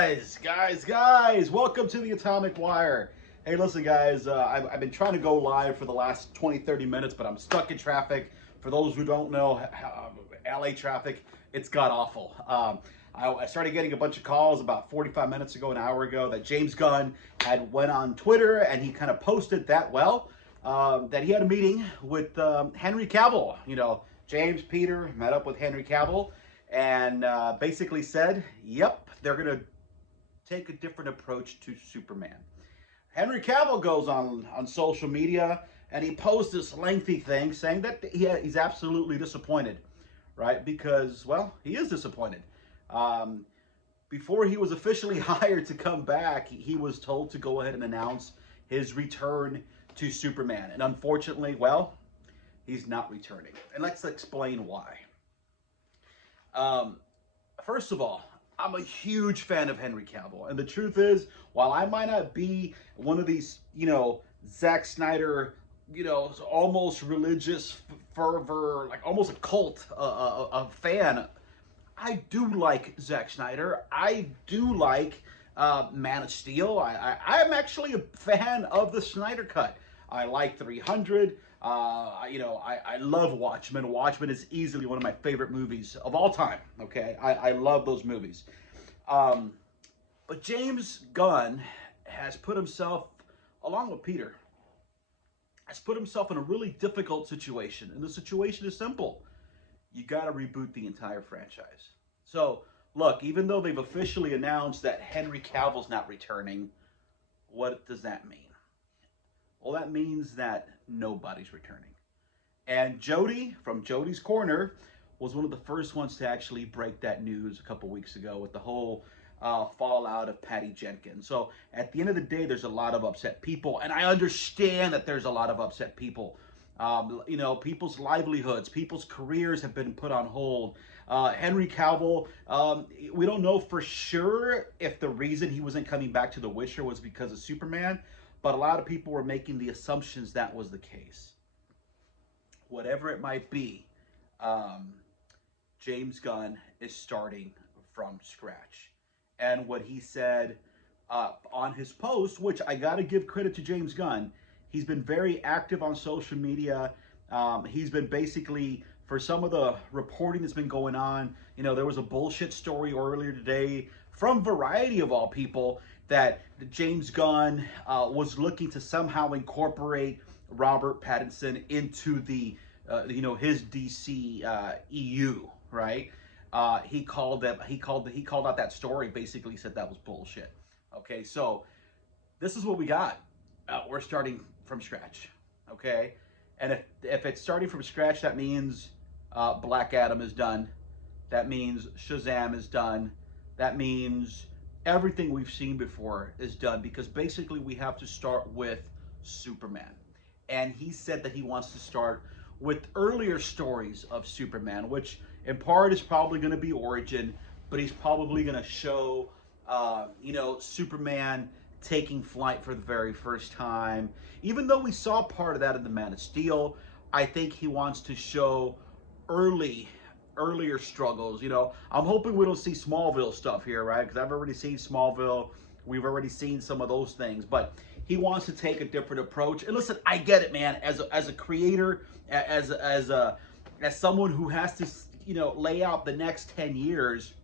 Guys, welcome to the Atomic Wire. Hey, listen, guys, I've been trying to go live for the last 20-30 minutes, but I'm stuck in traffic. For those who don't know, LA traffic, it's god awful. I started getting a bunch of calls about 45 minutes ago, an hour ago, that James Gunn had went on Twitter and he kind of posted that, that he had a meeting with Henry Cavill. You know, James Peter met up with Henry Cavill and basically said, yep, they're going to take a different approach to Superman. Henry Cavill goes on social media and he posts this lengthy thing saying that he's absolutely disappointed, right? Because, well, he is disappointed. Before he was officially hired to come back, he was told to go ahead and announce his return to Superman. And unfortunately, well, he's not returning. And let's explain why. First of all, I'm a huge fan of Henry Cavill. And the truth is, while I might not be one of these, Zack Snyder, almost religious fervor, like almost a cult a fan, I do like Zack Snyder. I do like Man of Steel. I'm actually a fan of the Snyder Cut. I like 300. I love Watchmen. Watchmen is easily one of my favorite movies of all time. Okay, I love those movies. But James Gunn has put himself, along with Peter, has put himself in a really difficult situation. And the situation is simple. You got to reboot the entire franchise. So, look, even though they've officially announced that Henry Cavill's not returning, what does that mean? Well, that means that nobody's returning. And Jody, from Jody's Corner, was one of the first ones to actually break that news a couple weeks ago with the whole fallout of Patty Jenkins. So, at the end of the day, there's a lot of upset people. And I understand that there's a lot of upset people. People's livelihoods, people's careers have been put on hold. Henry Cavill, we don't know for sure if the reason he wasn't coming back to The Witcher was because of Superman, but a lot of people were making the assumptions that was the case. Whatever it might be, James Gunn is starting from scratch. And what he said on his post, which I got to give credit to James Gunn, he's been very active on social media. He's been basically, for some of the reporting that's been going on, there was a bullshit story earlier today from Variety of all people that James Gunn was looking to somehow incorporate Robert Pattinson into the, his DC EU, right? He called out that story, basically said that was bullshit. Okay, so this is what we got. We're starting from scratch, okay? And if it's starting from scratch, that means Black Adam is done. That means Shazam is done. That means everything we've seen before is done, because basically we have to start with Superman. And he said that he wants to start with earlier stories of Superman, which in part is probably going to be origin, but he's probably going to show, Superman taking flight for the very first time. Even though we saw part of that in the Man of Steel, I think he wants to show earlier struggles. I'm hoping we don't see Smallville stuff here, right? Because I've already seen Smallville. We've already seen some of those things, but he wants to take a different approach. And listen, I get it, man. As a creator, as someone who has to, lay out the next 10 years.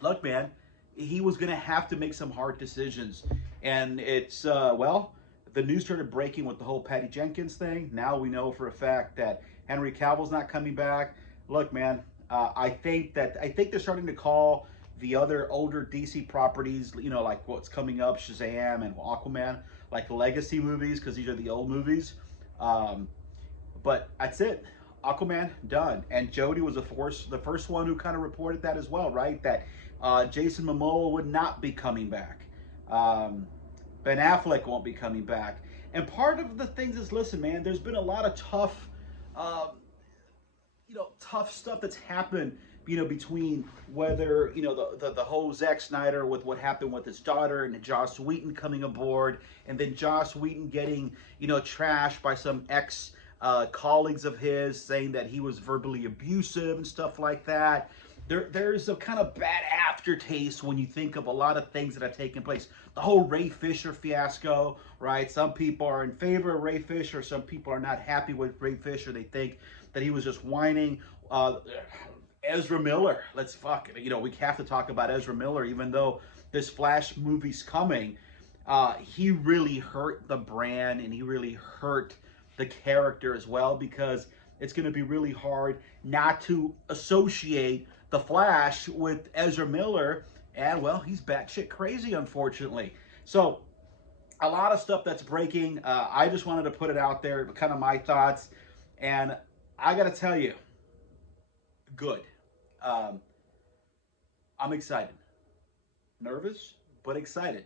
Look, man, he was going to have to make some hard decisions. And it's, the news started breaking with the whole Patty Jenkins thing. Now we know for a fact that Henry Cavill's not coming back. Look, man, I think they're starting to call the other older DC properties, like what's coming up, Shazam and Aquaman, like legacy movies, because these are the old movies. But that's it. Aquaman, done. And Jody was the first one who kind of reported that as well, right? That Jason Momoa would not be coming back. Ben Affleck won't be coming back. And part of the things is, listen, man, there's been a lot of tough stuff that's happened, between whether, the whole Zack Snyder with what happened with his daughter and Joss Whedon coming aboard, and then Joss Whedon getting, trashed by some colleagues of his saying that he was verbally abusive and stuff like that. there's a kind of bad aftertaste when you think of a lot of things that have taken place. The whole Ray Fisher fiasco, right? Some people are in favor of Ray Fisher, some people are not happy with Ray Fisher. They think that he was just whining. Ezra Miller, let's fuck it. You know, we have to talk about Ezra Miller, even though this Flash movie's coming. He really hurt the brand, and he really hurt the character as well, because it's going to be really hard not to associate the Flash with Ezra Miller. And, well, he's batshit crazy, unfortunately. So, a lot of stuff that's breaking. I just wanted to put it out there, kind of my thoughts. And I got to tell you, good. I'm excited. Nervous, but excited.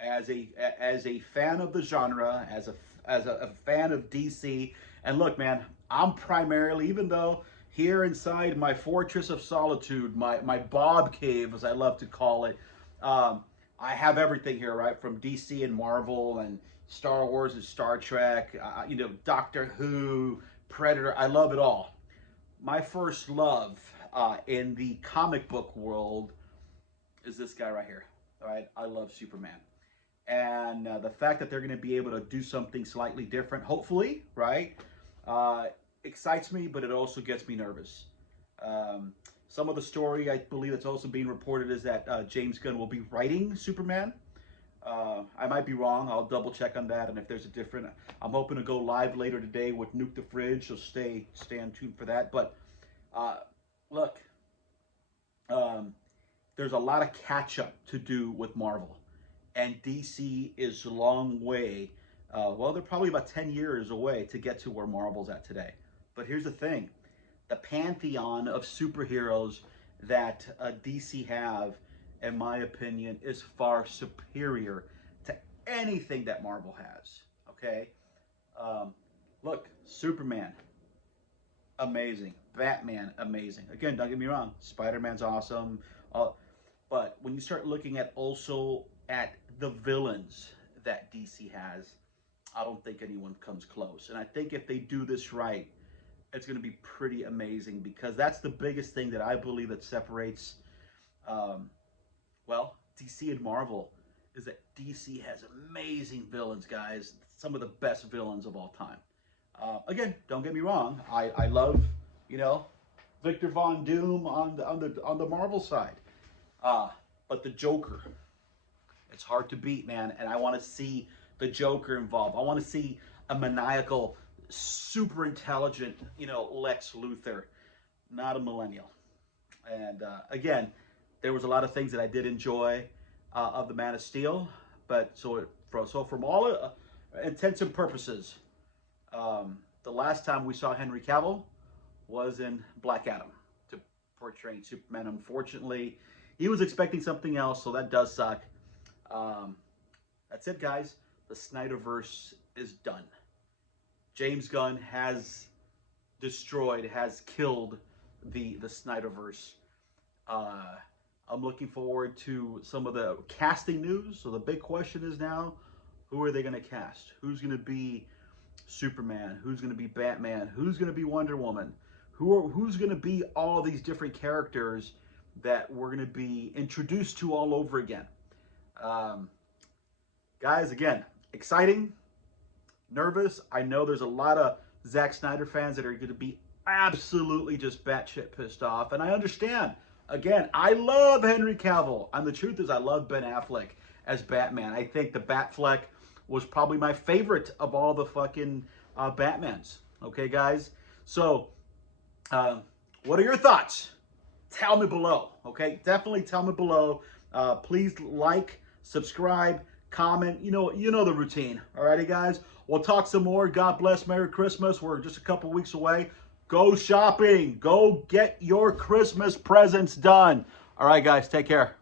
As a fan of the genre, as a fan of DC. And look, man, I'm primarily, even though here inside my fortress of solitude, my Bob cave, as I love to call it, I have everything here, right? From DC and Marvel and Star Wars and Star Trek, you know, Doctor Who, Predator. I love it all. My first love in the comic book world is this guy right here. All right, I love Superman. And the fact that they're going to be able to do something slightly different, hopefully, right, excites me, but it also gets me nervous. Some of the story, I believe, that's also being reported is that James Gunn will be writing Superman. I might be wrong. I'll double check on that. And if there's a different, I'm hoping to go live later today with Nuke the Fridge, so stay on tune for that. But look, there's a lot of catch up to do with Marvel. And DC is a long way. Well, they're probably about 10 years away to get to where Marvel's at today. But here's the thing. The pantheon of superheroes that DC have, in my opinion, is far superior to anything that Marvel has. Okay? Look, Superman, amazing. Batman, amazing. Again, don't get me wrong. Spider-Man's awesome. But when you start looking at also at the villains that DC has, I don't think anyone comes close. And I think if they do this right, it's going to be pretty amazing, because that's the biggest thing that I believe that separates, well, DC and Marvel, is that DC has amazing villains, guys. Some of the best villains of all time. Again, don't get me wrong. I love, you know, Victor Von Doom on the Marvel side. But the Joker, it's hard to beat, man. And I want to see the Joker involved. I want to see a maniacal, super intelligent, you know, Lex Luthor, not a millennial. And again, there was a lot of things that I did enjoy of the Man of Steel. But so from all intents and purposes, the last time we saw Henry Cavill was in Black Adam to portraying Superman. Unfortunately, he was expecting something else, so that does suck. That's it, guys. The Snyderverse is done. James Gunn has destroyed, has killed the Snyderverse. I'm looking forward to some of the casting news. So the big question is now, who are they going to cast? Who's going to be Superman? Who's going to be Batman? Who's going to be Wonder Woman? Who's going to be all these different characters that we're going to be introduced to all over again? Guys, again, exciting, nervous. I know there's a lot of Zack Snyder fans that are going to be absolutely just batshit pissed off, and I understand. Again, I love Henry Cavill, and the truth is I love Ben Affleck as Batman. I think the Batfleck was probably my favorite of all the fucking Batmans. Okay, guys? So, what are your thoughts? Tell me below, okay? Definitely tell me below. Please like, subscribe, comment. You know the routine. Alrighty, guys? We'll talk some more. God bless. Merry Christmas. We're just a couple weeks away. Go shopping. Go get your Christmas presents done. All right, guys. Take care.